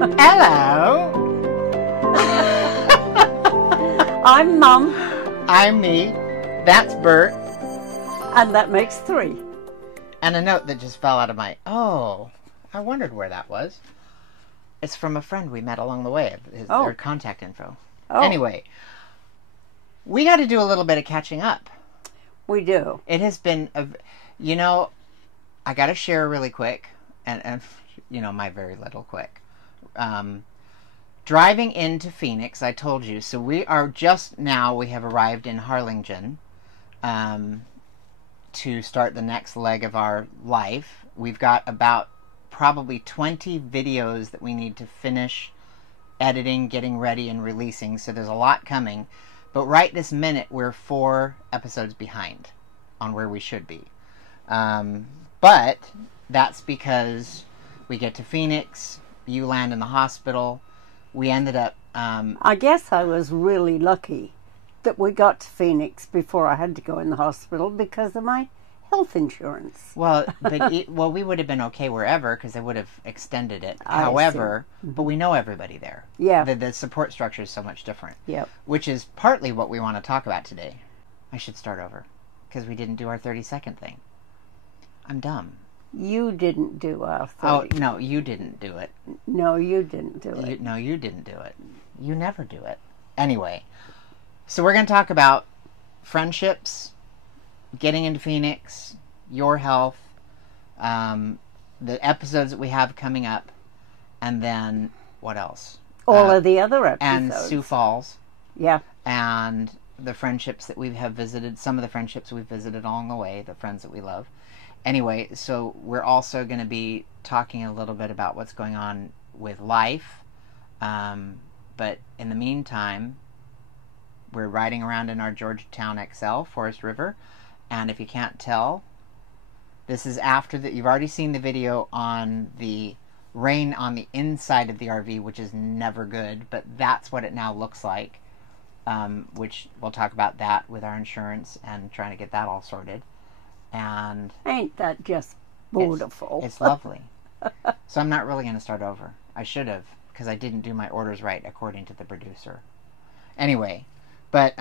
Hello. I'm Mum. I'm me. That's Bert. And that makes 3. And a note that just fell out of my... Oh, I wondered where that was. It's from a friend we met along the way. Their contact info. Oh. Anyway, we got to do a little bit of catching up. We do. It has been... I got to share really quick. And my very little quick. Driving into Phoenix, I told you. So we have arrived in Harlingen to start the next leg of our life. We've got about probably 20 videos that we need to finish editing, getting ready, and releasing. So there's a lot coming. But right this minute, we're 4 episodes behind on where we should be. But that's because we get to Phoenix, you land in the hospital. We ended up... I guess I was really lucky that we got to Phoenix before I had to go in the hospital because of my health insurance. Well, we would have been okay wherever because they would have extended it. However, but we know everybody there. Yeah. The support structure is so much different. Yep. Which is partly what we want to talk about today. I should start over because we didn't do our 30-second thing. I'm dumb. You didn't do our 30. Oh, no, you didn't do it. No, you didn't do it. No, you didn't do it. You never do it. Anyway, so we're going to talk about friendships, getting into Phoenix, your health, the episodes that we have coming up, and then what else? All of the other episodes. And Sioux Falls. Yeah. And the friendships that we have visited, some of the friendships we've visited along the way, the friends that we love. Anyway, so we're also going to be talking a little bit about what's going on with life. But in the meantime, we're riding around in our Georgetown XL, Forest River. And if you can't tell, this is after that. You've already seen the video on the rain on the inside of the RV, which is never good. But that's what it now looks like, which we'll talk about that with our insurance and trying to get that all sorted. And ain't that just beautiful? It's lovely. So I'm not really going to start over. I should have, because I didn't do my orders right according to the producer. Anyway, but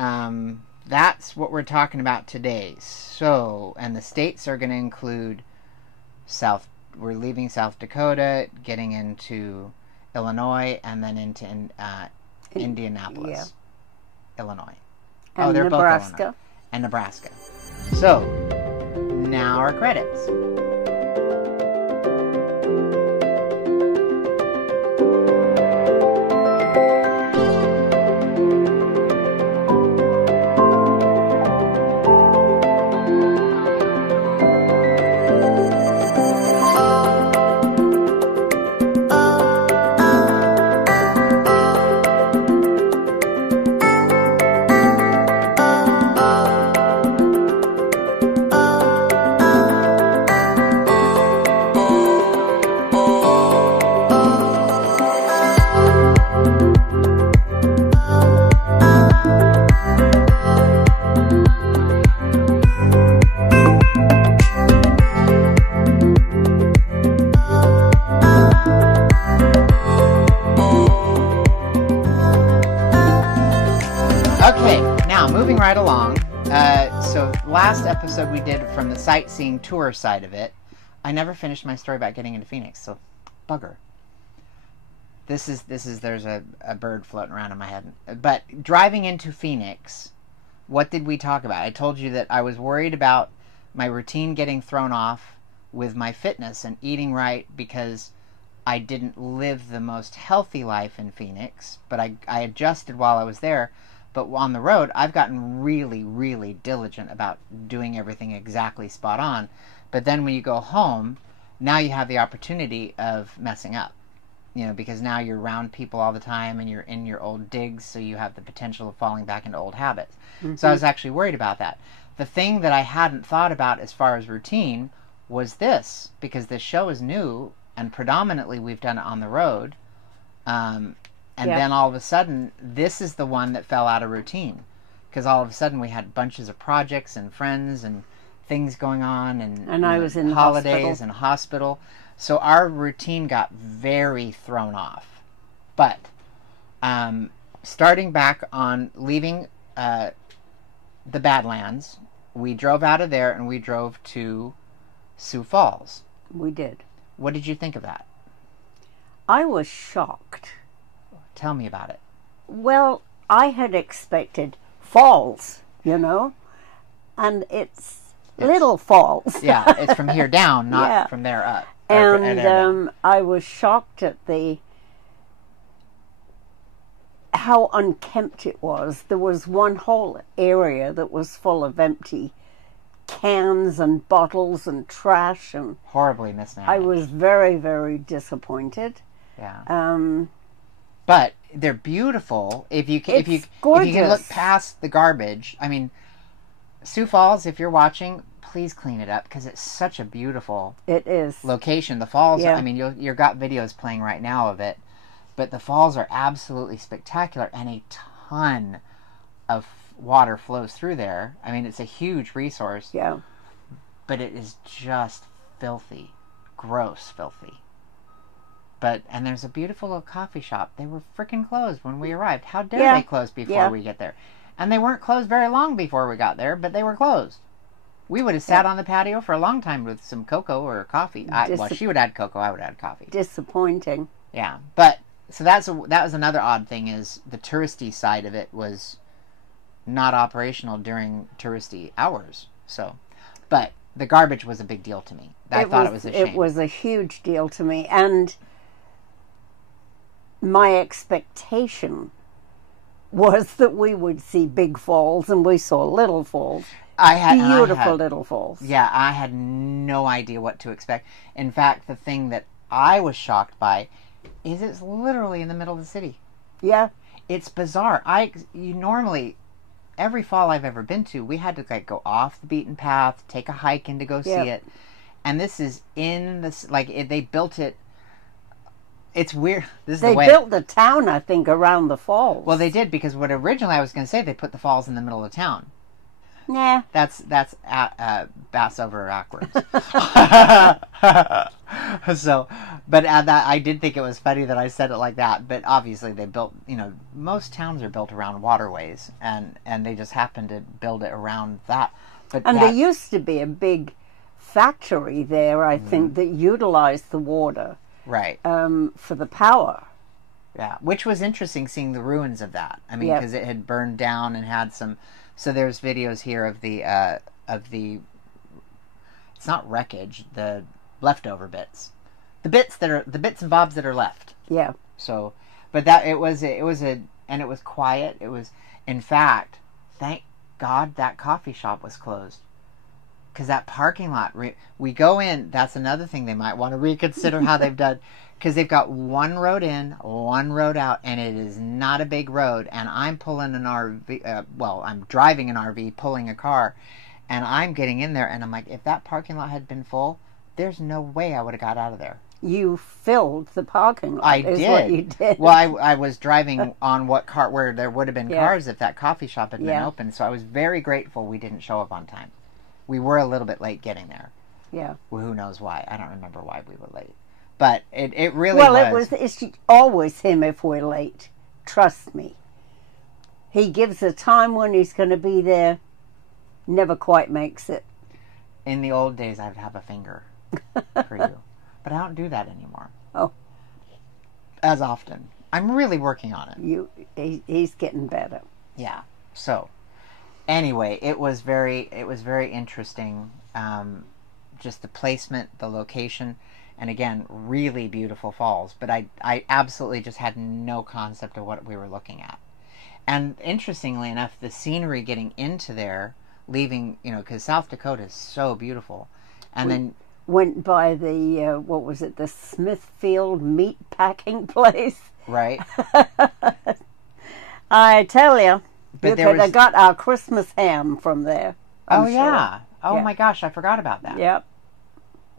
that's what we're talking about today. So, and the states are going to include we're leaving South Dakota, getting into Illinois, and then into Indianapolis, Illinois. And they're Nebraska. both Illinois. And Nebraska. So, now our credits. Right along. So last episode we did from the sightseeing tour side of it. I never finished my story about getting into Phoenix, so bugger. There's a bird floating around in my head. But driving into Phoenix, what did we talk about? I told you that I was worried about my routine getting thrown off with my fitness and eating right because I didn't live the most healthy life in Phoenix, but I adjusted while I was there. But on the road, I've gotten really, really diligent about doing everything exactly spot on. But then when you go home, now you have the opportunity of messing up. Because now you're around people all the time and you're in your old digs, so you have the potential of falling back into old habits. Mm-hmm. So I was actually worried about that. The thing that I hadn't thought about as far as routine was this, because this show is new and predominantly we've done it on the road. And then all of a sudden, this is the one that fell out of routine. Because all of a sudden we had bunches of projects and friends and things going on. And I was in holidays and hospital. So our routine got very thrown off. But starting back on leaving the Badlands, we drove out of there and we drove to Sioux Falls. We did. What did you think of that? I was shocked. Tell me about it. Well, I had expected falls, you know, and it's little falls. Yeah, it's from here down, not Yeah. from there up. And I was shocked at how unkempt it was. There was one whole area that was full of empty cans and bottles and trash, and horribly mismanaged. I was very, very disappointed. Yeah. But they're beautiful if you can look past the garbage. I mean, Sioux Falls, if you're watching, please clean it up because it's such a beautiful location. The falls, Yeah. I mean, you've got videos playing right now of it, but the falls are absolutely spectacular, and a ton of water flows through there. I mean, it's a huge resource. Yeah. But it is just filthy, gross filthy. And there's a beautiful little coffee shop. They were freaking closed when we arrived. How dare they close before we get there? And they weren't closed very long before we got there, but they were closed. We would have sat on the patio for a long time with some cocoa or coffee. Well, she would add cocoa, I would add coffee. Disappointing. Yeah, but so that was another odd thing, is the touristy side of it was not operational during touristy hours. So, but the garbage was a big deal to me. I thought it was a shame. It was a huge deal to me, and my expectation was that we would see big falls, and we saw little falls. Beautiful little falls. Yeah, I had no idea what to expect. In fact, the thing that I was shocked by is it's literally in the middle of the city. Yeah. It's bizarre. You normally, every fall I've ever been to, we had to go off the beaten path, take a hike in to go see it. And this is in this, they built it. It's weird. They built the town, I think, around the falls. Well, they did, because what originally I was going to say, they put the falls in the middle of town. Yeah. That's bass over backwards. So, but I did think it was funny that I said it like that. But obviously, they built. Most towns are built around waterways, and they just happened to build it around that. There used to be a big factory there, I think, that utilized the water. Right. For the power. Yeah, which was interesting seeing the ruins of that. I mean, because it had burned down and had some. So there's videos here of the it's not wreckage, the leftover bits, the bits and bobs that are left. Yeah. So, but that it was and it was quiet. It was, in fact, thank God that coffee shop was closed. Because that parking lot, we go in, that's another thing they might want to reconsider how they've done. Because they've got one road in, one road out, and it is not a big road. And I'm pulling an RV, I'm driving an RV, pulling a car, and I'm getting in there, and I'm like, if that parking lot had been full, there's no way I would have got out of there. You filled the parking lot. I did. What you did. Well, I was driving on where there would have been cars if that coffee shop had been open. So I was very grateful we didn't show up on time. We were a little bit late getting there. Yeah. Well, who knows why? I don't remember why we were late. But it really was. It's always him if we're late. Trust me. He gives a time when he's going to be there. Never quite makes it. In the old days, I'd have a finger for you. But I don't do that anymore. Oh. As often. I'm really working on it. He's getting better. Yeah. So, anyway, it was very interesting. Just the placement, the location, and again, really beautiful falls. But I absolutely just had no concept of what we were looking at. And interestingly enough, the scenery getting into there, leaving, because South Dakota is so beautiful. And then went by the, the Smithfield meat packing place. Right. I tell you, but you could have got our Christmas ham from there. I'm sure. Yeah. Oh my gosh, I forgot about that. Yep.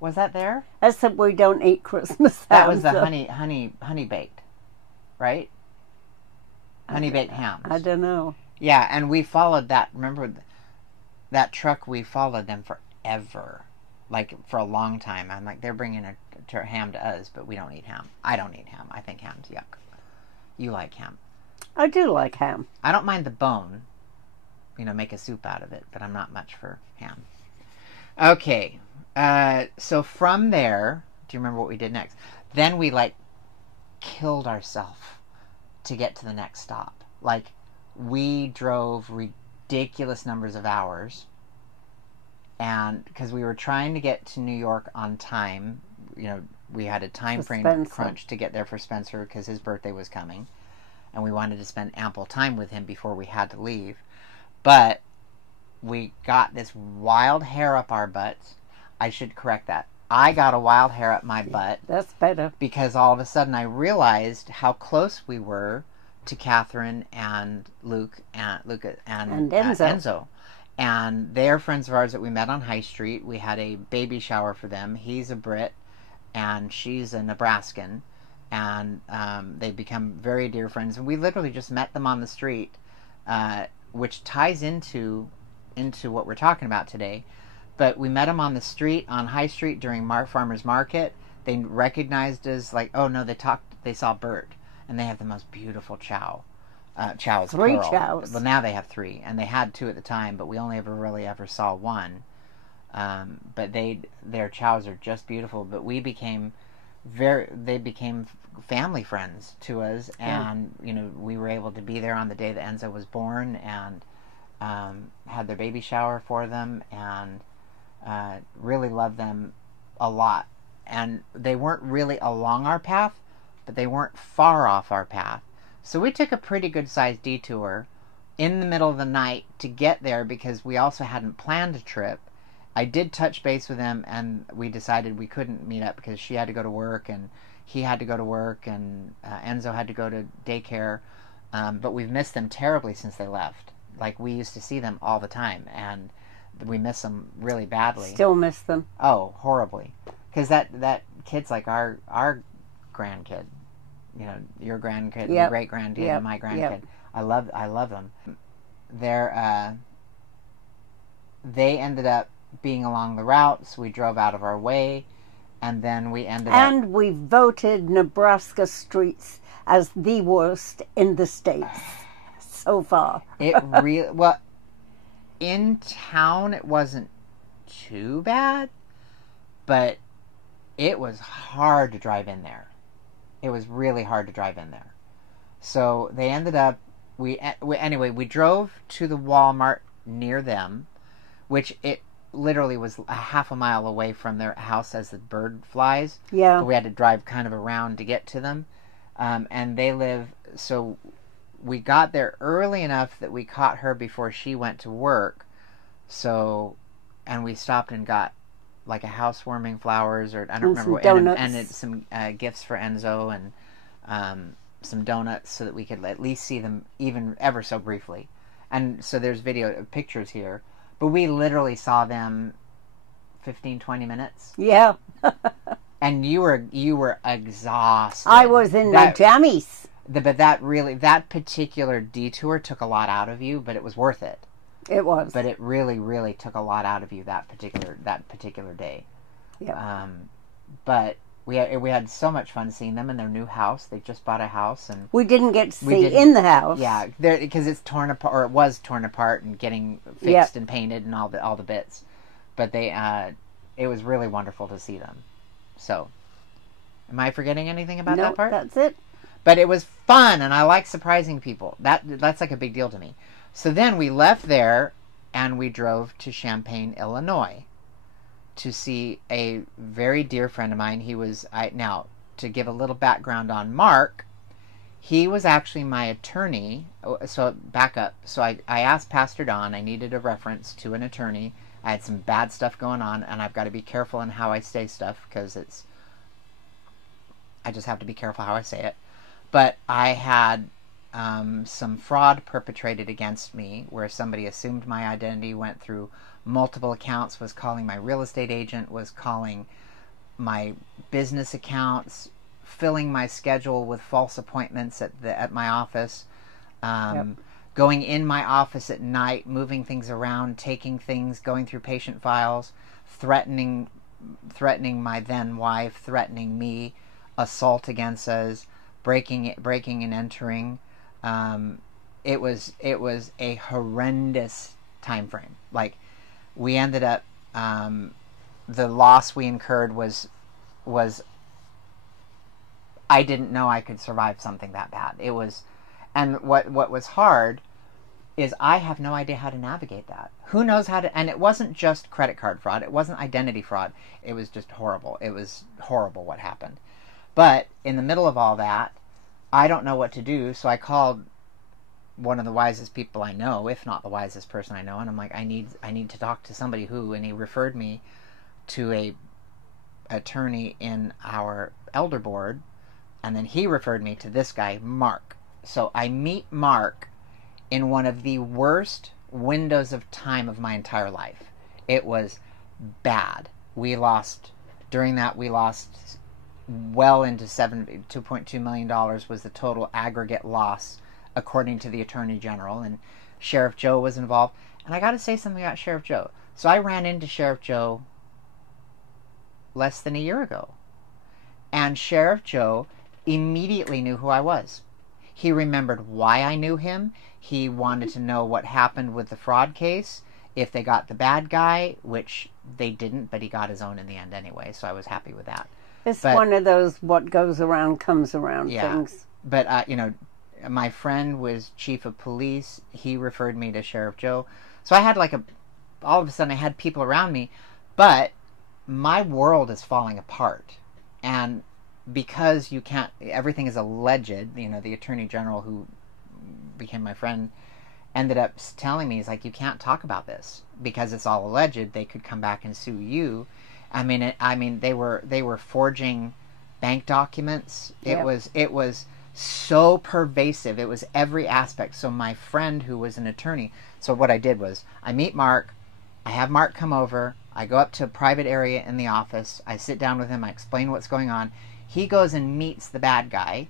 Was that there? Except we don't eat Christmas ham. That was the honey baked, right? Honey baked hams. I don't know. Yeah, and we followed that. Remember that truck? We followed them forever, for a long time. I'm like, they're bringing a ham to us, but we don't eat ham. I don't eat ham. I think ham's yuck. You like ham. I do like ham. I don't mind the bone. Make a soup out of it, but I'm not much for ham. Okay. So from there, do you remember what we did next? Then we, killed ourselves to get to the next stop. We drove ridiculous numbers of hours, and because we were trying to get to New York on time, we had a time frame crunch to get there for Spencer because his birthday was coming, and we wanted to spend ample time with him before we had to leave. But we got this wild hair up our butts. I should correct that. I got a wild hair up my butt. That's better. Because all of a sudden I realized how close we were to Catherine and Luke and Enzo. And they are friends of ours that we met on High Street. We had a baby shower for them. He's a Brit and she's a Nebraskan. And they've become very dear friends. And we literally just met them on the street, which ties into what we're talking about today. But we met them on the street, on High Street during Farmer's Market. They recognized us oh no, they saw Bert. And they have the most beautiful chow. Chow is three plural. chows. Well, now they have 3. And they had 2 at the time, but we only ever saw 1. But their chows are just beautiful. But they became family friends to us. And, we were able to be there on the day that Enzo was born and had their baby shower for them and really loved them a lot. And they weren't really along our path, but they weren't far off our path. So we took a pretty good sized detour in the middle of the night to get there because we also hadn't planned a trip. I did touch base with them and we decided we couldn't meet up because she had to go to work and he had to go to work and Enzo had to go to daycare. But we've missed them terribly since they left. We used to see them all the time and we miss them really badly. Still miss them. Oh, horribly. Because that kid's like our grandkid. Your grandkid, your great grandkid, and my grandkid. Yep. I love them. They ended up being along the route, so we drove out of our way, and then we ended up... And we voted Nebraska streets as the worst in the States so far. Well, in town it wasn't too bad, but it was hard to drive in there. It was really hard to drive in there. So they ended up... Anyway, we drove to the Walmart near them, which it literally was a half a mile away from their house as the bird flies. Yeah. So we had to drive kind of around to get to them. And they live... So we got there early enough that we caught her before she went to work. So... And we stopped and got a housewarming flowers, or I don't remember what, and some gifts for Enzo and some donuts so that we could at least see them even ever so briefly. And so there's pictures here, but we literally saw them 15-20 minutes. Yeah. And you were exhausted. I was in my jammies. But that particular detour took a lot out of you, but it was worth it. It was. But it really, really took a lot out of you that particular day. Yeah. But we had so much fun seeing them in their new house. They just bought a house, and we didn't get to see in the house. Yeah, because it's torn apart, or it was torn apart and getting fixed and painted and all the bits. But it was really wonderful to see them. So, am I forgetting anything about that part? That's it. But it was fun, and I like surprising people. That's a big deal to me. So then we left there, and we drove to Champaign, Illinois, to see a very dear friend of mine. Now, to give a little background on Mark, he was actually my attorney. So, back up. So I asked Pastor Don, I needed a reference to an attorney. I had some bad stuff going on, and I've got to be careful in how I say stuff, because I just have to be careful how I say it. But I had some fraud perpetrated against me, where somebody assumed my identity, went through multiple accounts, was calling my real estate agent, was calling my business accounts, filling my schedule with false appointments at my office, going in my office at night, moving things around, taking things, going through patient files, threatening my then wife, threatening me, assault against us, breaking and entering. It was a horrendous time frame. Like, we ended up, the loss we incurred was I didn't know I could survive something that bad. It was, and what was hard is I have no idea how to navigate that. Who knows how to, and it wasn't just credit card fraud. It wasn't identity fraud. It was just horrible. It was horrible what happened. But in the middle of all that, I don't know what to do, so I called one of the wisest people I know, if not the wisest person I know, and I'm like, I need to talk to somebody who, and he referred me to a attorney in our elder board, and then he referred me to this guy, Mark. So I meet Mark in one of the worst windows of time of my entire life. It was bad. During that, we lost well into $2.2 million was the total aggregate loss, according to the Attorney General, and Sheriff Joe was involved. And I got to say something about Sheriff Joe. So I ran into Sheriff Joe less than a year ago. And Sheriff Joe immediately knew who I was. He remembered why I knew him. He wanted to know what happened with the fraud case, if they got the bad guy, which they didn't, but he got his own in the end anyway, so I was happy with that. It's one of those what goes around comes around things. But, my friend was chief of police. He referred me to Sheriff Joe. So I had all of a sudden I had people around me, but my world is falling apart. And because everything is alleged, the Attorney General who became my friend ended up telling me, he's like, you can't talk about this because it's all alleged. They could come back and sue you. I mean, they were forging bank documents. Yep. It was so pervasive. It was every aspect. So my friend, who was an attorney, so what I did was I meet Mark. I have Mark come over. I go up to a private area in the office. I sit down with him. I explain what's going on. He goes and meets the bad guy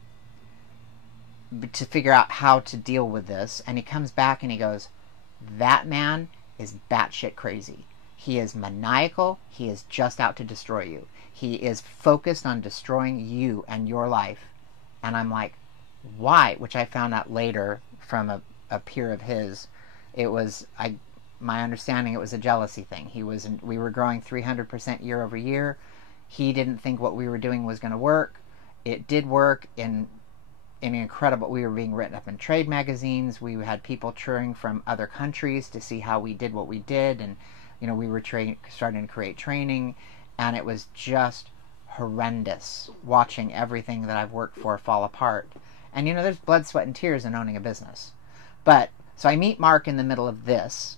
to figure out how to deal with this. And he comes back and he goes, that man is batshit crazy. He is maniacal. He is just out to destroy you. He is focused on destroying you and your life. And I'm like, why? Which I found out later from a peer of his. My understanding, it was a jealousy thing. We were growing 300% year over year. He didn't think what we were doing was going to work. It did work in incredible. We were being written up in trade magazines. We had people touring from other countries to see how we did what we did, and we were starting to create training, and it was just horrendous watching everything that I've worked for fall apart. And there's blood, sweat, and tears in owning a business. But so I meet Mark in the middle of this,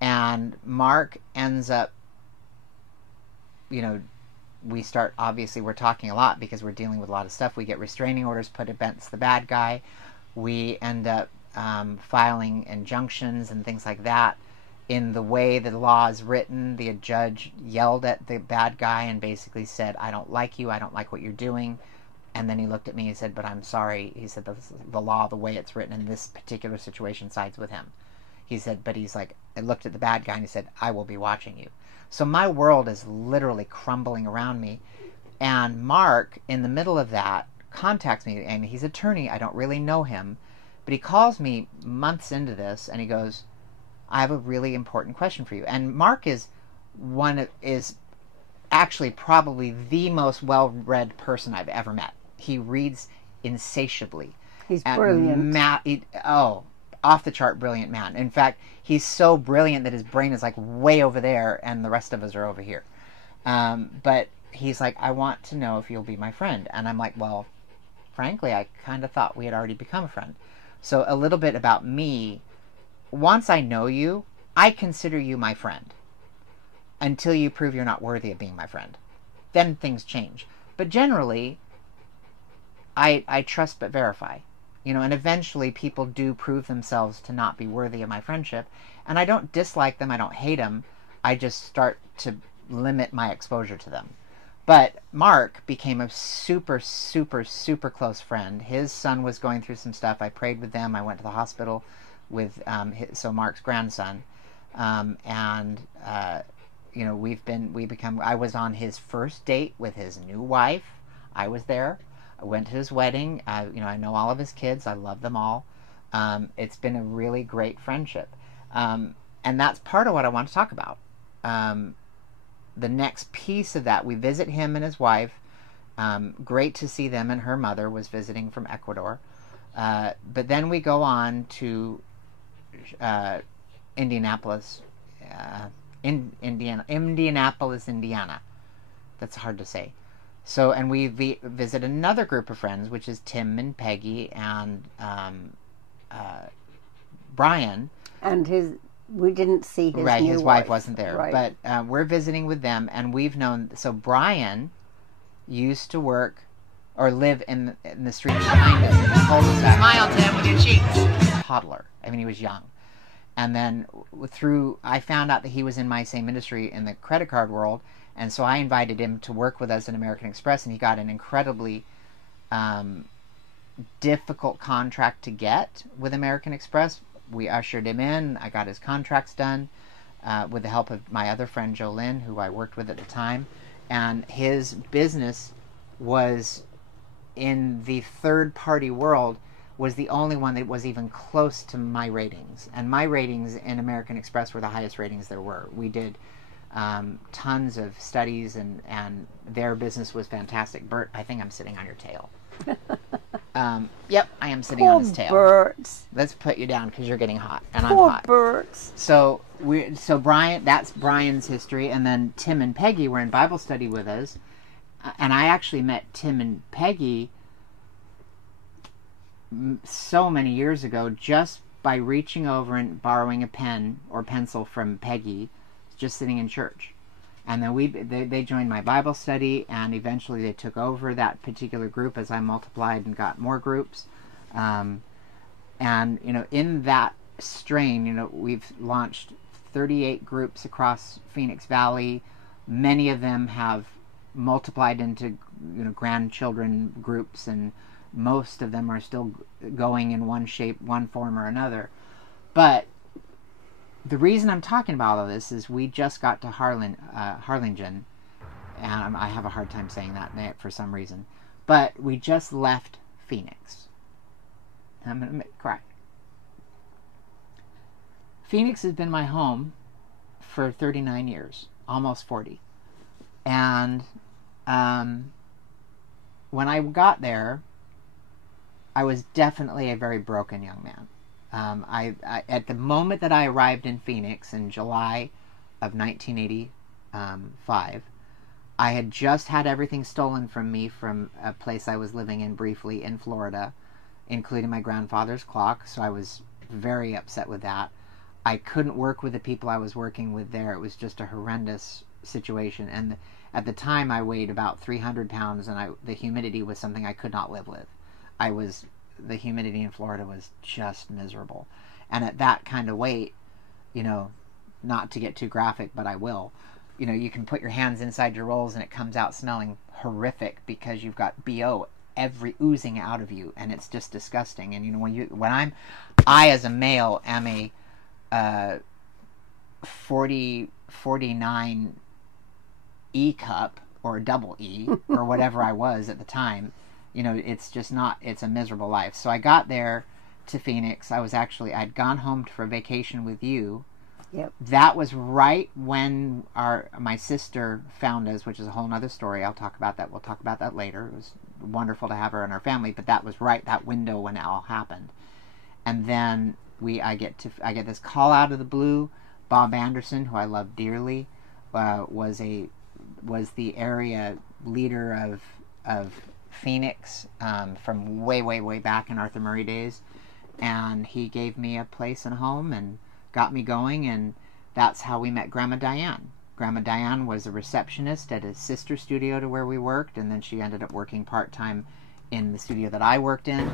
and Mark ends up, obviously we're talking a lot because we're dealing with a lot of stuff. We get restraining orders put against the bad guy. We end up filing injunctions and things like that. In the way the law is written, the judge yelled at the bad guy and basically said, I don't like you, I don't like what you're doing. And then he looked at me and said, but I'm sorry. He said, the law, the way it's written in this particular situation, sides with him. He said, but he's like, I looked at the bad guy and he said, I will be watching you. So my world is literally crumbling around me. And Mark, in the middle of that, contacts me, and he's an attorney. I don't really know him. But he calls me months into this, and he goes, I have a really important question for you. And Mark is actually probably the most well-read person I've ever met. He reads insatiably. He's brilliant. Off the chart brilliant man. In fact, he's so brilliant that his brain is like way over there and the rest of us are over here. But he's like, I want to know if you'll be my friend. And I'm like, well, frankly, I kind of thought we had already become a friend. So a little bit about me. Once I know you, I consider you my friend. Until you prove you're not worthy of being my friend. Then things change. But generally, I trust but verify. And eventually people do prove themselves to not be worthy of my friendship. And I don't dislike them. I don't hate them. I just start to limit my exposure to them. But Mark became a super, super, super close friend. His son was going through some stuff. I prayed with them. I went to the hospital with Mark's grandson. I was on his first date with his new wife. I was there. I went to his wedding. I know all of his kids. I love them all. It's been a really great friendship. And that's part of what I want to talk about. The next piece of that, we visit him and his wife. Great to see them, and her mother was visiting from Ecuador. But then we go on to Indianapolis, Indianapolis, Indiana. That's hard to say. So, and we visit another group of friends, which is Tim and Peggy and Brian. And we didn't see his right. New His wife wasn't there, right. But we're visiting with them, and we've known. So Brian used to work or live in the street behind us. Smile, Tim, with your cheeks. Toddler. I mean, he was young. And then I found out that he was in my same industry in the credit card world, and so I invited him to work with us at American Express, and he got an incredibly difficult contract to get with American Express. We ushered him in. I got his contracts done with the help of my other friend, Jolynn, who I worked with at the time. And his business was in the third-party world, was the only one that was even close to my ratings. And my ratings in American Express were the highest ratings there were. We did tons of studies, and their business was fantastic. Bert, I think I'm sitting on your tail. Yep, I am sitting on his tail. Birds. Let's put you down because you're getting hot, and Poor I'm hot. Birds. So Brian, that's Brian's history, and then Tim and Peggy were in Bible study with us, and I actually met Tim and Peggy so many years ago just by reaching over and borrowing a pen or pencil from Peggy, just sitting in church. And then they joined my Bible study, and eventually they took over that particular group as I multiplied and got more groups. And, in that strain, we've launched 38 groups across Phoenix Valley. Many of them have multiplied into, grandchildren groups, and most of them are still going in one shape, one form or another. But the reason I'm talking about all this is we just got to Harlingen, and I have a hard time saying that for some reason, but we just left Phoenix. I'm going to cry. Phoenix has been my home for 39 years, almost 40. And when I got there, I was definitely a very broken young man. At the moment that I arrived in Phoenix in July of 1985, I had just had everything stolen from me from a place I was living in briefly in Florida, including my grandfather's clock, so I was very upset with that. I couldn't work with the people I was working with there. It was just a horrendous situation, and at the time I weighed about 300 pounds, and the humidity was something I could not live with. The humidity in Florida was just miserable. And at that kind of weight, not to get too graphic, but I will, you can put your hands inside your rolls and it comes out smelling horrific because you've got BO oozing out of you, and it's just disgusting. And I as a male am a 49 E cup, or double E, or whatever I was at the time. It's just not, it's a miserable life. So I got there to Phoenix. I'd gone home for a vacation with you. Yep. That was right when my sister found us, which is a whole other story. I'll talk about that. We'll talk about that later. It was wonderful to have her in our family, but that was right that window when it all happened. And then I get this call out of the blue. Bob Anderson, who I love dearly, was the area leader of Phoenix from way, way, way back in Arthur Murray days, and he gave me a place and a home and got me going, and that's how we met Grandma Diane. Grandma Diane was a receptionist at a sister studio to where we worked, and then she ended up working part-time in the studio that I worked in.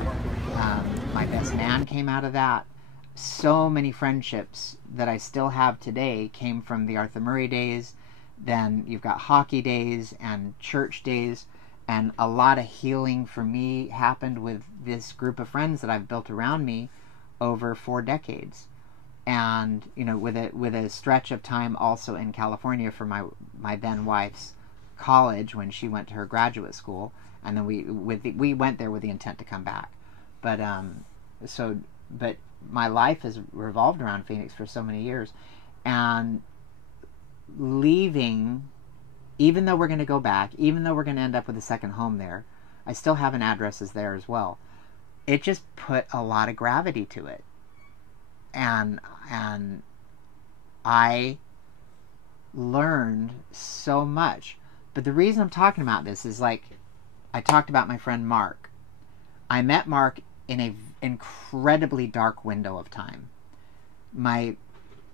My best man came out of that. So many friendships that I still have today came from the Arthur Murray days. Then you've got hockey days and church days. And a lot of healing for me happened with this group of friends that I've built around me over 4 decades. And, with a stretch of time also in California for my then wife's college when she went to her graduate school. and then we went there with the intent to come back. But but my life has revolved around Phoenix for so many years, and leaving, even though we're going to go back, even though we're going to end up with a second home there, I still have an addresses there as well. It just put a lot of gravity to it, and I learned so much. But the reason I'm talking about this is, like, I talked about my friend Mark. I met Mark in an incredibly dark window of time.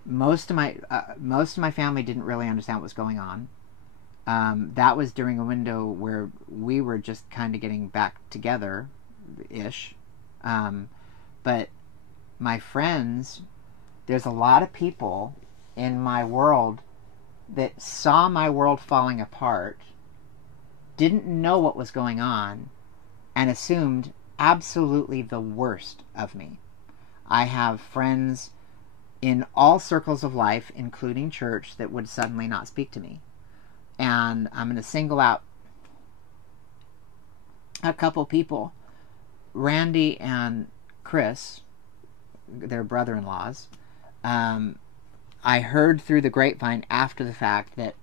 Most of my family didn't really understand what was going on. That was during a window where we were just kind of getting back together-ish. But my friends, there's a lot of people in my world that saw my world falling apart, didn't know what was going on, and assumed absolutely the worst of me. I have friends in all circles of life, including church, that would suddenly not speak to me. And I'm going to single out a couple people. Randy and Chris, their brother-in-laws. I heard through the grapevine after the fact that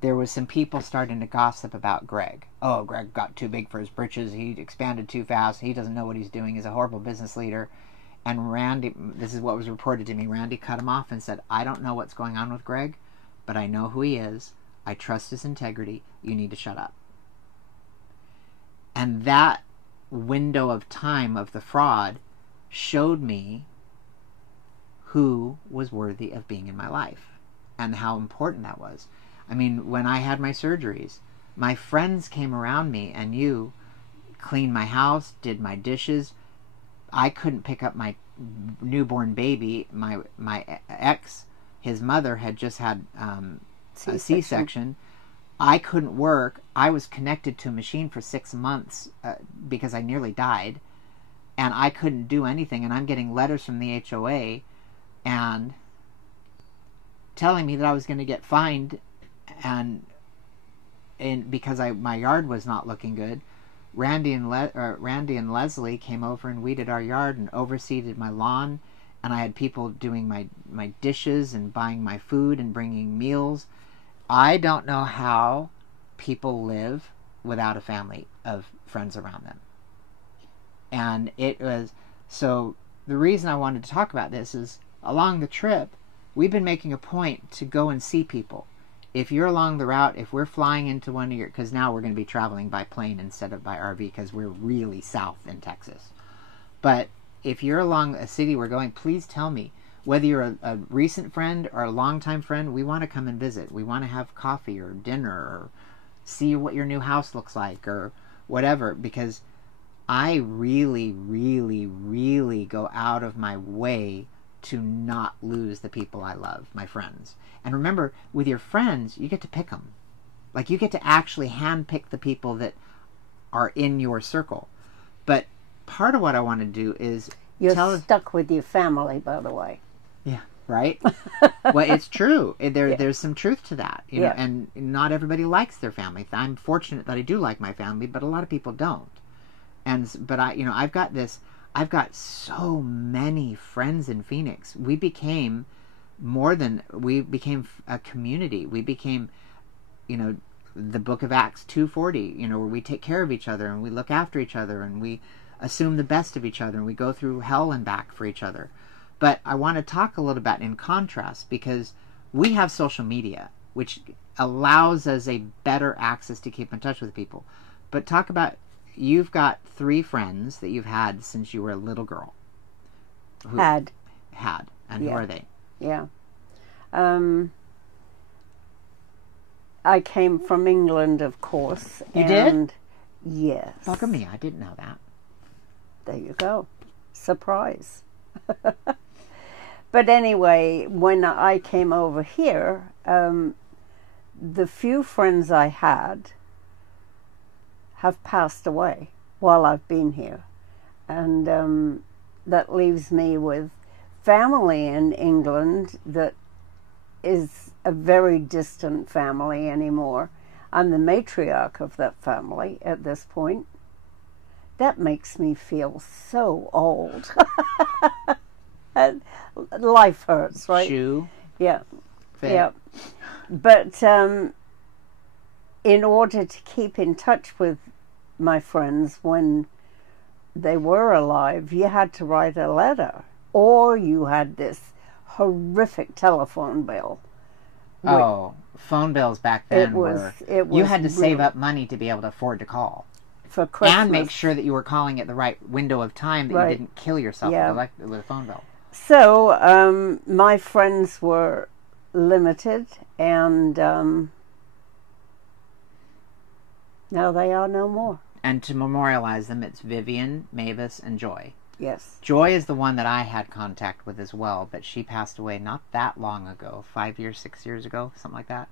there was some people starting to gossip about Greg. Oh, Greg got too big for his britches. He expanded too fast. He doesn't know what he's doing. He's a horrible business leader. And Randy, this is what was reported to me, Randy cut him off and said, I don't know what's going on with Greg, but I know who he is. I trust his integrity. You need to shut up. And that window of time of the fraud showed me who was worthy of being in my life and how important that was. I mean, when I had my surgeries, my friends came around me and you cleaned my house, did my dishes. I couldn't pick up my newborn baby. My ex, his mother, had just had a C-section. I couldn't work. I was connected to a machine for 6 months because I nearly died, and I couldn't do anything. And I'm getting letters from the HOA and telling me that I was going to get fined, and because my yard was not looking good. Randy and Leslie came over and weeded our yard and overseeded my lawn, and I had people doing my dishes and buying my food and bringing meals. I don't know how people live without a family of friends around them. And it was, so the reason I wanted to talk about this is, along the trip, we've been making a point to go and see people. If you're along the route, if we're flying into one of your, because now we're going to be traveling by plane instead of by RV because we're really south in Texas. But if you're along a city we're going, please tell me. Whether you're a recent friend or a longtime friend, we want to come and visit. We want to have coffee or dinner or see what your new house looks like or whatever, because I really, really, really go out of my way to not lose the people I love, my friends. And remember, with your friends, you get to pick them. Like, you get to actually handpick the people that are in your circle. But part of what I want to do is You're stuck with your family, by the way. Yeah, right? Well, it's true. There's some truth to that. You know, and not everybody likes their family. I'm fortunate that I do like my family, but a lot of people don't. But I've got so many friends in Phoenix. We became a community. We became, the book of Acts 2:40, where we take care of each other and we look after each other and we assume the best of each other and we go through hell and back for each other. But I want to talk a little bit in contrast, because we have social media, which allows us a better access to keep in touch with people. But talk about, you've got 3 friends that you've had since you were a little girl. Had. And who are they? Yeah. I came from England, of course. You did? Yes. Look at me, I didn't know that. There you go. Surprise. But anyway, when I came over here, the few friends I had have passed away while I've been here. And that leaves me with family in England that is a very distant family anymore. I'm the matriarch of that family at this point. That makes me feel so old. And life hurts, right? Shoe. Yeah. Fit. Yeah. But in order to keep in touch with my friends when they were alive, you had to write a letter, or you had this horrific telephone bill. Oh, phone bills back then were... You had to save really up money to be able to afford to call. for Christmas. And make sure that you were calling at the right window of time, that Right. you didn't kill yourself Yeah. with a phone bill. So my friends were limited, and now they are no more. And to memorialize them, it's Vivian, Mavis, and Joy. Yes. Joy is the one that I had contact with as well, but she passed away not that long ago, 5 years, 6 years ago, something like that.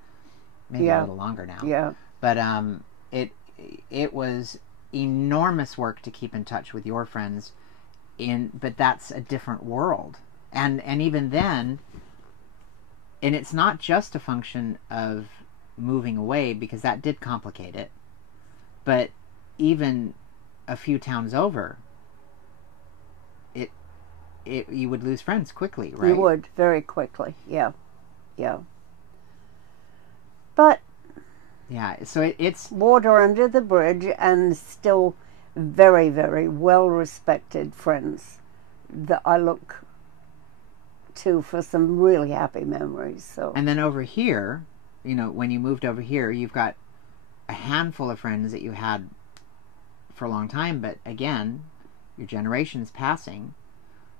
Maybe a Yeah. little longer now. Yeah. But it was enormous work to keep in touch with your friends, but that's a different world. And even then, and it's not just a function of moving away, because that did complicate it, but even a few towns over, you would lose friends quickly, right? You would, very quickly. Yeah. Yeah. But Yeah, so it's... water under the bridge, and still very, very well-respected friends that I look to for some really happy memories. So. And then over here, when you moved over here, you've got a handful of friends that you had for a long time, but again, your generation's passing.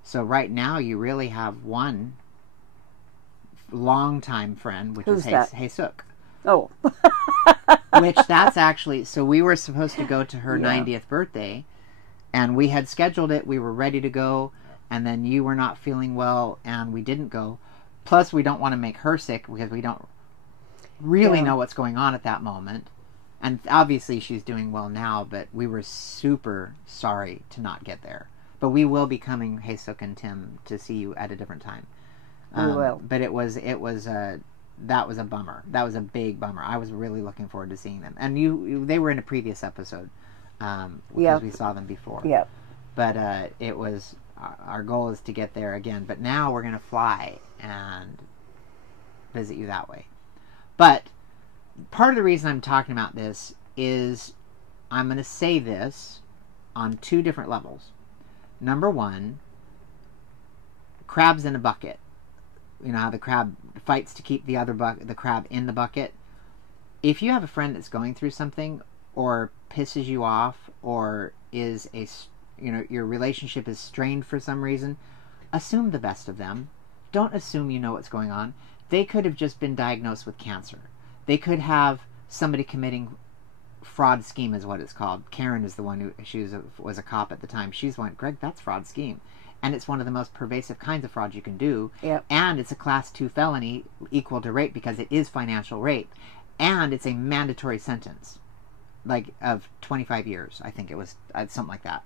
So right now you really have one longtime friend, which Who's is that? Sioux. Oh. Which that's actually, so we were supposed to go to her Yeah. 90th birthday, and we had scheduled it, we were ready to go, and then you were not feeling well, and we didn't go. Plus, we don't want to make her sick, because we don't really Yeah. know what's going on at that moment. And obviously she's doing well now, but we were super sorry to not get there. But we will be coming, Sioux and Tim, to see you at a different time. We will. But that was a bummer. That was a big bummer. I was really looking forward to seeing them. And they were in a previous episode, because Yeah. we saw them before. Yeah. But it was, our goal is to get there again. But now we're going to fly and visit you that way. But part of the reason I'm talking about this is I'm going to say this on two different levels. Number one, crabs in a bucket. You know how the crab fights to keep the crab in the bucket? If you have a friend that's going through something, or pisses you off, or is your relationship is strained for some reason, assume the best of them. Don't assume you know what's going on. They could have just been diagnosed with cancer. They could have somebody committing fraud scheme, is what it's called. Karen is the one she was a cop at the time. She's went, Greg, that's fraud scheme. And it's one of the most pervasive kinds of fraud you can do. Yep. And it's a class 2 felony equal to rape, because it is financial rape. And it's a mandatory sentence, like of 25 years. I think it was something like that.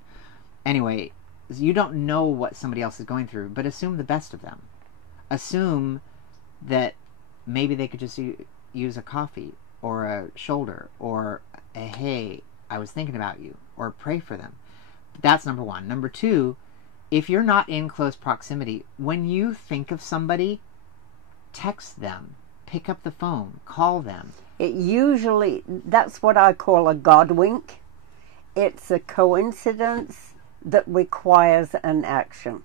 Anyway, you don't know what somebody else is going through, but assume the best of them. Assume that maybe they could just use a coffee, or a shoulder, or a hey, I was thinking about you, or pray for them. That's number one. Number two, if you're not in close proximity, when you think of somebody, text them, pick up the phone, call them. It usually, that's what I call a God wink. It's a coincidence that requires an action.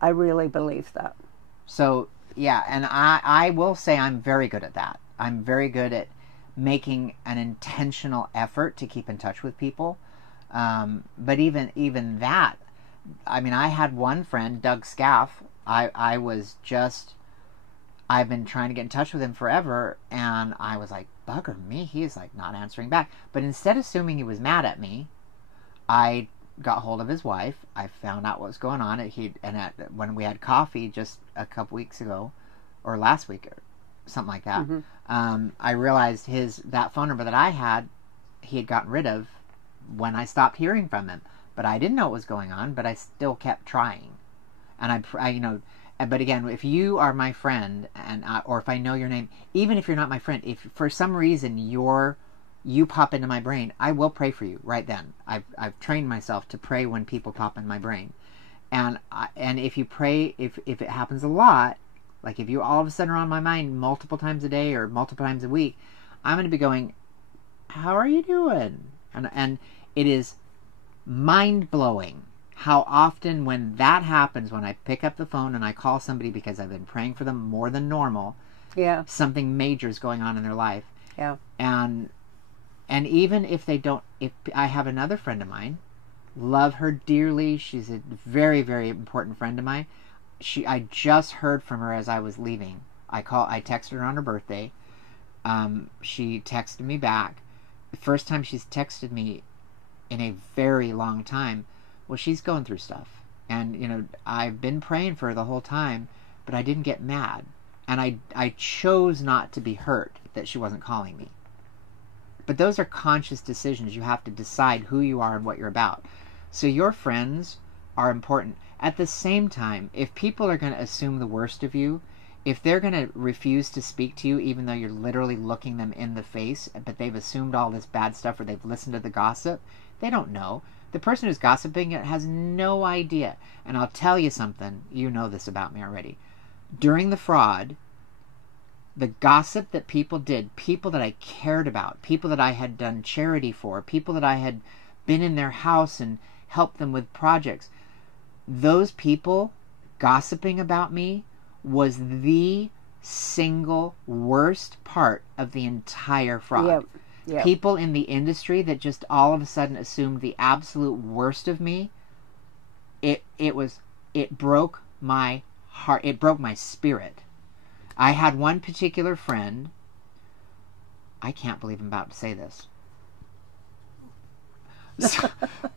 I really believe that. So, yeah, and I will say I'm very good at that. I'm very good at making an intentional effort to keep in touch with people. But even that, I mean, I had one friend, Doug Scaff. I've been trying to get in touch with him forever, and I was like, bugger me, he's like not answering back. But instead of assuming he was mad at me, I got hold of his wife. I found out what was going on. When we had coffee just a couple weeks ago, or last week, or something like that, I realized that phone number that I had, he had gotten rid of when I stopped hearing from him. But I didn't know what was going on, but I still kept trying. And but again, if you are my friend, or if I know your name, even if you're not my friend, if for some reason your you pop into my brain, I will pray for you right then. I've trained myself to pray when people pop in my brain. And if you pray, if it happens a lot, like if you all of a sudden are on my mind multiple times a day or multiple times a week, I'm going to be going, how are you doing? And it is mind-blowing how often when that happens, when I pick up the phone and I call somebody because I've been praying for them more than normal, Yeah. something major is going on in their life. Yeah. And even if they don't, if I have another friend of mine, love her dearly, she's a very, very important friend of mine. I just heard from her as I was leaving. I texted her on her birthday. She texted me back. The first time she's texted me in a very long time. Well, she's going through stuff. And, I've been praying for her the whole time, but I didn't get mad. And I chose not to be hurt that she wasn't calling me. But those are conscious decisions. You have to decide who you are and what you're about. So your friends are important. At the same time, if people are going to assume the worst of you, if they're going to refuse to speak to you even though you're literally looking them in the face, but they've assumed all this bad stuff or they've listened to the gossip, they don't know. The person who's gossiping it has no idea. And I'll tell you something, you know this about me already. During the fraud, the gossip that people did, people that I cared about, people that I had done charity for, people that I had been in their house and helped them with projects, those people gossiping about me was the single worst part of the entire fraud. Yep. Yep. People in the industry that just all of a sudden assumed the absolute worst of me, it broke my heart. It broke my spirit. I had one particular friend, I can't believe I'm about to say this.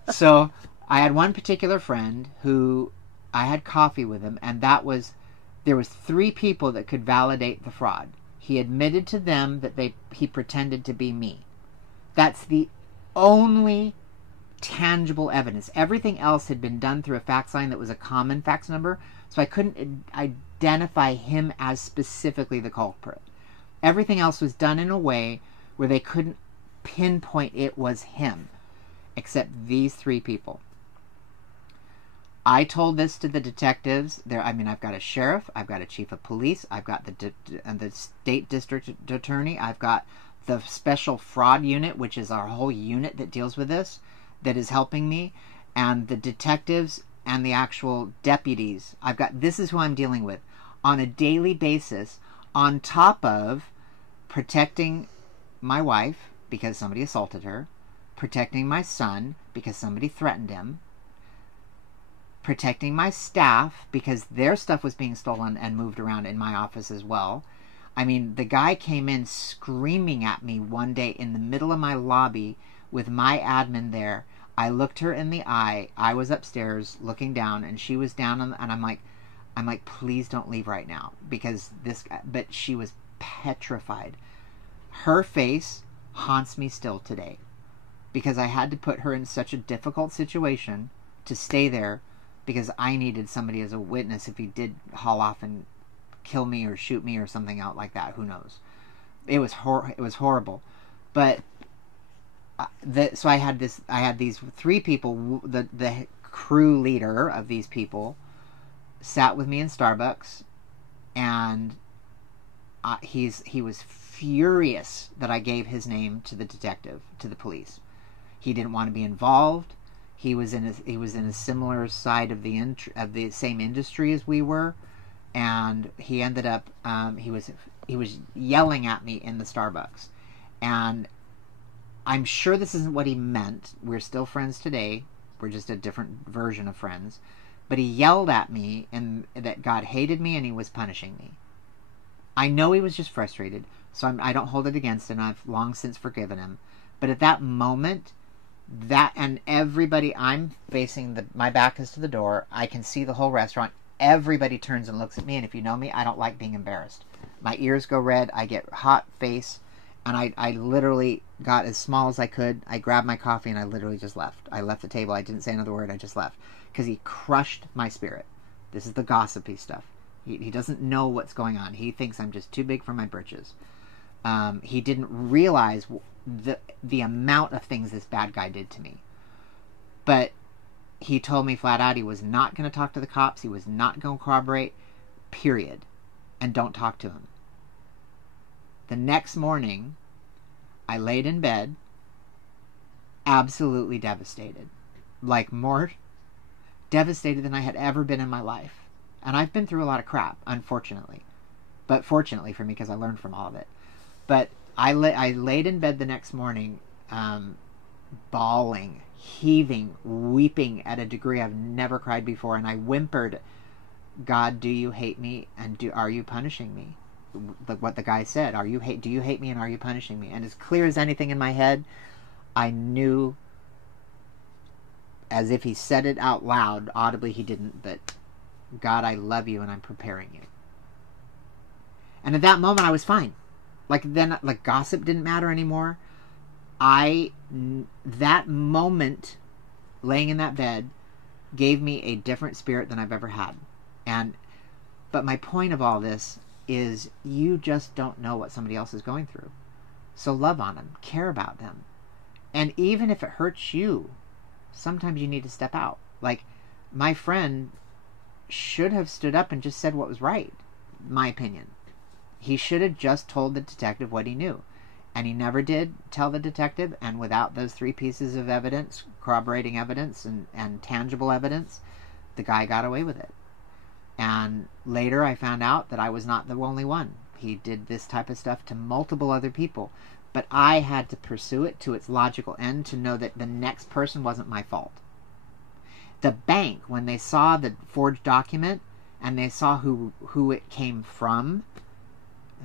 So I had one particular friend who I had coffee with him, and there was 3 people that could validate the fraud. He admitted to them that he pretended to be me. That's the only tangible evidence. Everything else had been done through a fax line that was a common fax number, so I couldn't identify him as specifically the culprit. Everything else was done in a way where they couldn't pinpoint it was him, except these 3 people. I told this to the detectives. I've got a sheriff, I've got a chief of police, I've got the state district attorney, I've got the special fraud unit, which is our whole unit that deals with this, that is helping me, and the detectives and the actual deputies. This is who I'm dealing with on a daily basis, on top of protecting my wife because somebody assaulted her, protecting my son because somebody threatened him, protecting my staff because their stuff was being stolen and moved around in my office as well. I mean, the guy came in screaming at me one day in the middle of my lobby with my admin there. I looked her in the eye. I was upstairs looking down, and she was down, and I'm like, please don't leave right now, because but she was petrified. Her face haunts me still today, because I had to put her in such a difficult situation to stay there, because I needed somebody as a witness if he did haul off and kill me or shoot me or something out like that. Who knows? It was horrible. But so I had these 3 people. The crew leader of these people sat with me in Starbucks, and he was furious that I gave his name to the detective, to the police. He didn't want to be involved. He was in a similar side of the same industry as we were, and he ended up he was yelling at me in the Starbucks, and I'm sure this isn't what he meant. We're still friends today. We're just a different version of friends. But he yelled at me and that God hated me and he was punishing me. I know he was just frustrated, so I don't hold it against him. I've long since forgiven him. But at that moment, and everybody, I'm facing my back is to the door. I can see the whole restaurant. Everybody turns and looks at me, and if you know me, I don't like being embarrassed. My ears go red. I get hot face. And I literally got as small as I could. I grabbed my coffee and I literally just left. I left the table. I didn't say another word. I just left. Because he crushed my spirit. This is the gossipy stuff. He doesn't know what's going on. He thinks I'm just too big for my britches. He didn't realize the amount of things this bad guy did to me. But he told me flat out he was not going to talk to the cops. He was not going to corroborate, period. And don't talk to him. The next morning, I laid in bed, absolutely devastated. Like, more devastated than I had ever been in my life. And I've been through a lot of crap, unfortunately. But fortunately for me, because I learned from all of it. But I laid in bed the next morning, bawling, heaving, weeping at a degree I've never cried before. And I whimpered, God, do you hate me? And are you punishing me? What the guy said, do you hate me and are you punishing me? And as clear as anything in my head, I knew, as if he said it out loud, audibly he didn't, but God, I love you and I'm preparing you. And at that moment I was fine. Like gossip didn't matter anymore. That moment, laying in that bed, gave me a different spirit than I've ever had. But my point of all this is, you just don't know what somebody else is going through. So love on them, care about them. And even if it hurts you, sometimes you need to step out. Like, my friend should have stood up and just said what was right, my opinion. He should have just told the detective what he knew. And he never did tell the detective, and without those 3 pieces of evidence, corroborating evidence and tangible evidence, the guy got away with it. And later I found out that I was not the only one. He did this type of stuff to multiple other people. But I had to pursue it to its logical end to know that the next person wasn't my fault. The bank, when they saw the forged document and they saw who it came from,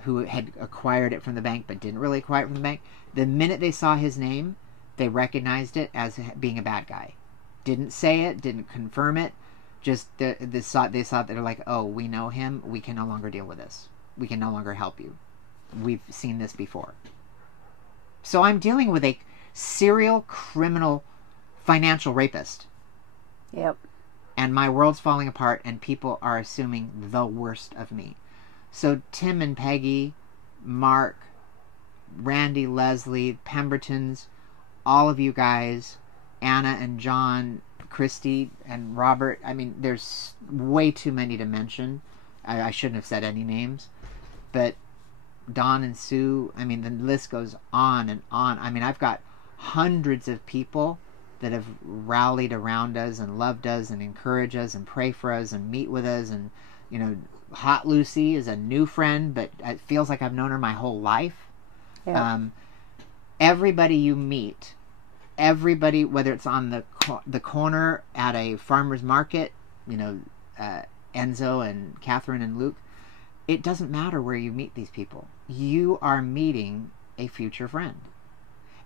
who had acquired it from the bank but didn't really acquire it from the bank, the minute they saw his name, they recognized it as being a bad guy. Didn't say it, didn't confirm it, just they saw that they're like, oh, we know him, we can no longer deal with this. We can no longer help you. We've seen this before. So I'm dealing with a serial criminal financial rapist. Yep. And my world's falling apart and people are assuming the worst of me. So Tim and Peggy, Mark, Randy, Leslie, Pembertons, all of you guys, Anna and John, Christy and Robert. I mean, there's way too many to mention. I shouldn't have said any names. But Don and Sue, I mean, the list goes on and on. I mean, I've got hundreds of people that have rallied around us and loved us and encouraged us and pray for us and meet with us. And, you know, Hot Lucy is a new friend, but it feels like I've known her my whole life. Yeah. Everybody you meet, everybody, whether it's on the corner at a farmer's market, you know, Enzo and Catherine and Luke, it doesn't matter where you meet these people. You are meeting a future friend.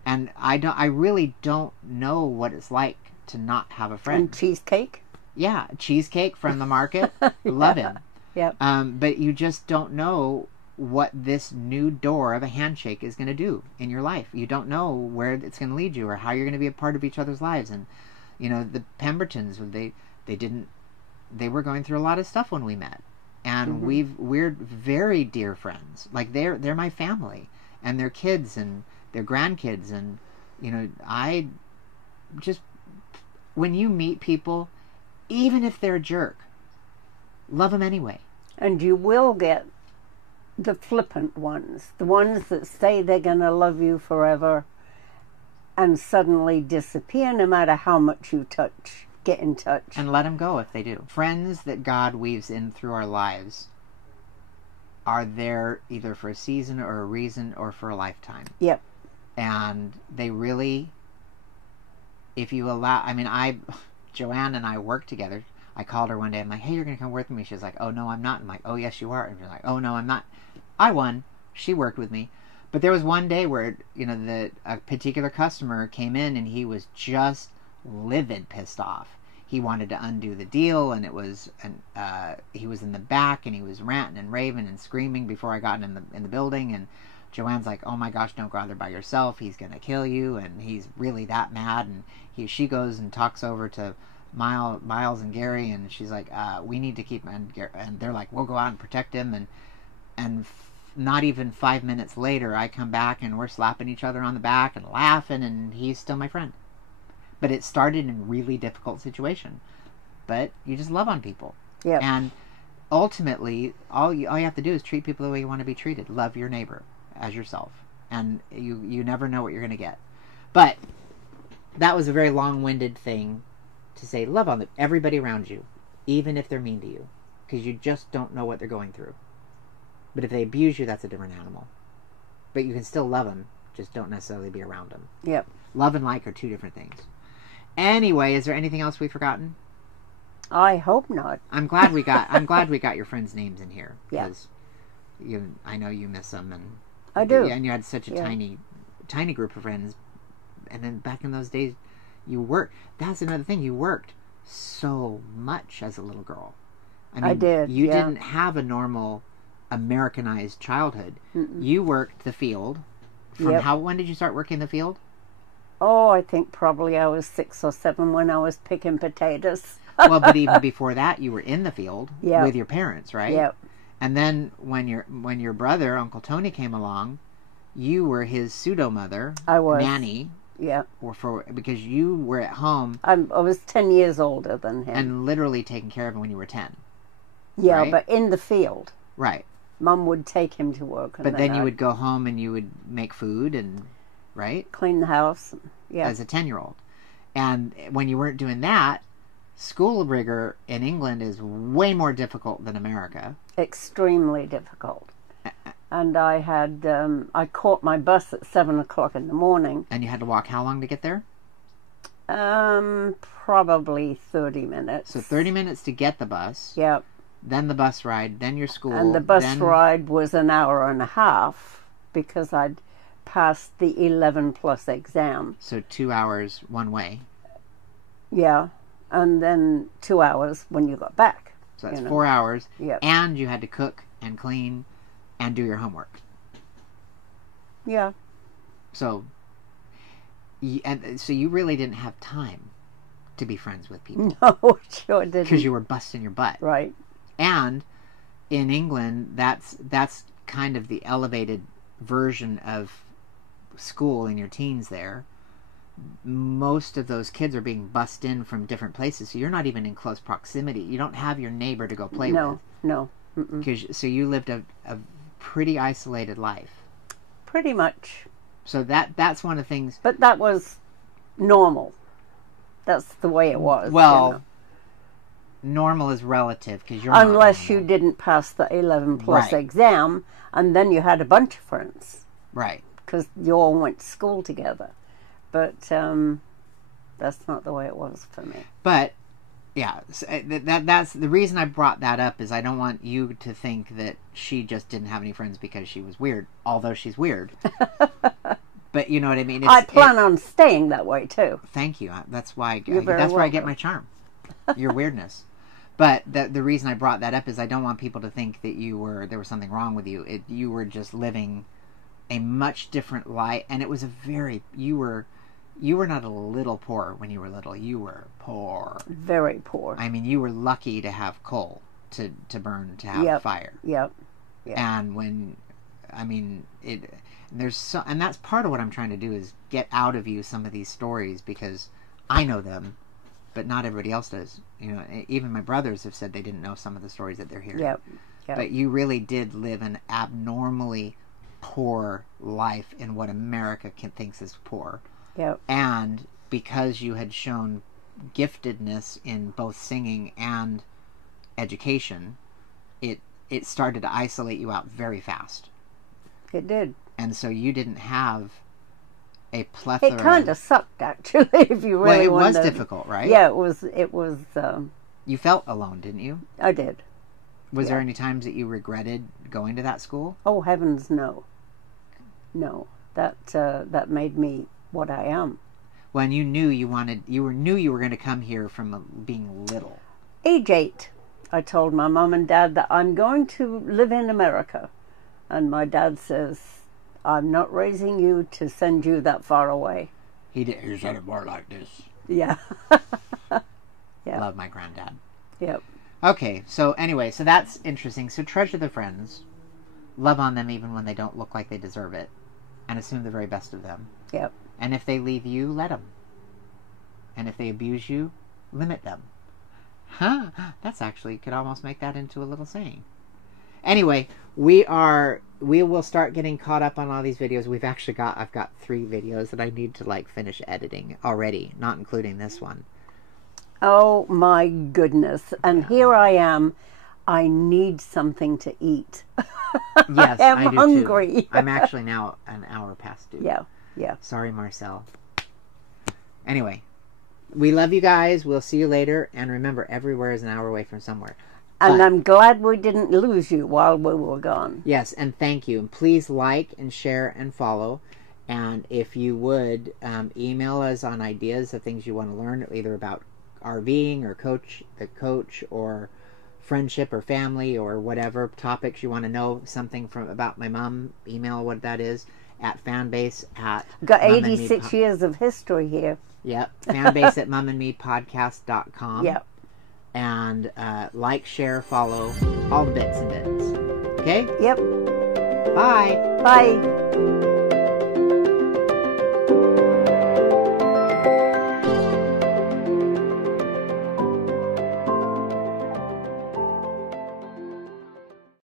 And I really don't know what it's like to not have a friend. And cheesecake? Yeah, cheesecake from the market. Love him. Yep. But you just don't know what this new door of a handshake is going to do in your life. You don't know where it's going to lead you or how you're going to be a part of each other's lives. And, you know, the Pembertons, they were going through a lot of stuff when we met. And we're very dear friends. Like, they're my family. And their kids and their grandkids. And, you know, I just, when you meet people, even if they're a jerk, love them anyway. And you will get the flippant ones, the ones that say they're going to love you forever and suddenly disappear no matter how much you get in touch. And let them go if they do. Friends that God weaves in through our lives are there either for a season or a reason or for a lifetime. Yep. And they really, if you allow, I mean, Joanne and I work together. I called her one day. I'm like, hey, you're going to come work with me. She's like, oh, no, I'm not. I'm like, oh, yes, you are. And she's like, oh, no, I'm not. I won. She worked with me. But there was one day where, you know, a particular customer came in and he was just livid, pissed off. He wanted to undo the deal, and he was in the back, and he was ranting and raving and screaming before I got in the building. And Joanne's like, oh my gosh, don't go out there by yourself. He's going to kill you. And he's really that mad. And she goes and talks over to Miles and Gary, and she's like, we need to keep him. And they're like, we'll go out and protect him. And not even 5 minutes later, I come back and we're slapping each other on the back and laughing, and he's still my friend. But it started in a really difficult situation. But you just love on people. Yeah. And ultimately, all you have to do is treat people the way you want to be treated. Love your neighbor as yourself. And you never know what you're going to get. But that was a very long-winded thing to say, love on everybody around you, even if they're mean to you. Because you just don't know what they're going through. But if they abuse you, that's a different animal. But you can still love them, just don't necessarily be around them. Yep. Love and like are two different things. Anyway, is there anything else we've forgotten? I hope not. I'm glad we got your friends' names in here, because I know you miss them, and I do. And you had such a tiny group of friends. And then back in those days, you worked. That's another thing. You worked so much as a little girl. I mean, I did. You didn't have a normal Americanized childhood. Mm-mm. You worked the field. When did you start working the field? Oh, I think probably I was 6 or 7 when I was picking potatoes. Well, but even before that, you were in the field Yep. with your parents, right? Yep. And then when your brother, Uncle Tony, came along, you were his pseudo mother. I was. Nanny. Yeah. Because you were at home. I was 10 years older than him. And literally taking care of him when you were 10. Yeah, right? but in the field. Right. Mum would take him to work. But then you would go home and you would make food and, right? Clean the house. Yeah. As a 10-year-old. And when you weren't doing that, school rigor in England is way more difficult than America. Extremely difficult. And I caught my bus at 7 o'clock in the morning. And you had to walk how long to get there? Probably 30 minutes. So 30 minutes to get the bus. Yep. Then the bus ride, then your school. And the bus ride was an hour and a half because I'd passed the 11 plus exam. So 2 hours one way. Yeah. And then 2 hours when you got back. So that's 4 hours. Yep. And you had to cook and clean and do your homework. Yeah. So you really didn't have time to be friends with people. No, sure didn't. Because you were busting your butt. Right. And in England, that's kind of the elevated version of school in your teens there. Most of those kids are being bussed in from different places, so you're not even in close proximity. You don't have your neighbor to go play with. No. So you lived a pretty isolated life. Pretty much. So that's one of the things. But that was normal. That's the way it was. Well, normal is relative because you're unless you didn't pass the 11 plus exam, and then you had a bunch of friends. Right. Because you all went to school together. But that's not the way it was for me. But yeah, that's the reason I brought that up, is I don't want you to think that she just didn't have any friends because she was weird, although she's weird. But you know what I mean? I plan on staying that way too. Thank you. That's why where I get my charm. Your weirdness. But the reason I brought that up is I don't want people to think that there was something wrong with you. You were just living a much different life, and it was you were not a little poor when you were little. You were poor. Very poor. I mean, you were lucky to have coal to burn, to have fire. Yep. And when, I mean, and that's part of what I'm trying to do, is get out of you some of these stories, because I know them, but not everybody else does. You know, even my brothers have said they didn't know some of the stories that they're hearing. Yep. But you really did live an abnormally poor life in what America thinks is poor. Yep. And because you had shown giftedness in both singing and education, it started to isolate you out very fast. It did. And so you didn't have a plethora. It kind of sucked, actually, if you really Well, it was difficult, right? Yeah, it was. You felt alone, didn't you? I did. Was there any times that you regretted going to that school? Oh, heavens, no. No. That made me what I am. When you knew you were going to come here from being little. Age 8, I told my mom and dad that I'm going to live in America. And my dad says, I'm not raising you to send you that far away. He said it more like this. Yeah. Yeah. Love my granddad. Yep. Okay, so anyway, so that's interesting. So treasure the friends. love on them even when they don't look like they deserve it, and assume the very best of them. Yep. And if they leave you, let them. And if they abuse you, limit them. Huh? That's actually, could almost make that into a little saying. Anyway, we will start getting caught up on all these videos. I've got 3 videos that I need to like finish editing already, not including this one. Oh my goodness. And here I am. I need something to eat. Yes, I am I do hungry. too. I'm actually now an hour past due. Yeah. Sorry, Marcel. Anyway, we love you guys. We'll see you later. And remember, everywhere is an hour away from somewhere. And I'm glad we didn't lose you while we were gone. Yes, and thank you. And please like and share and follow. And if you would, email us on ideas of things you want to learn, either about RVing or the coach or friendship or family or whatever topics you want to know something about my mom. Email what that is at fanbase at got 86 years of history here. Yep, fanbase at MumAndMePodcast.com. Yep. And like, share, follow, all the bits and bits. Okay? Yep. Bye. Bye.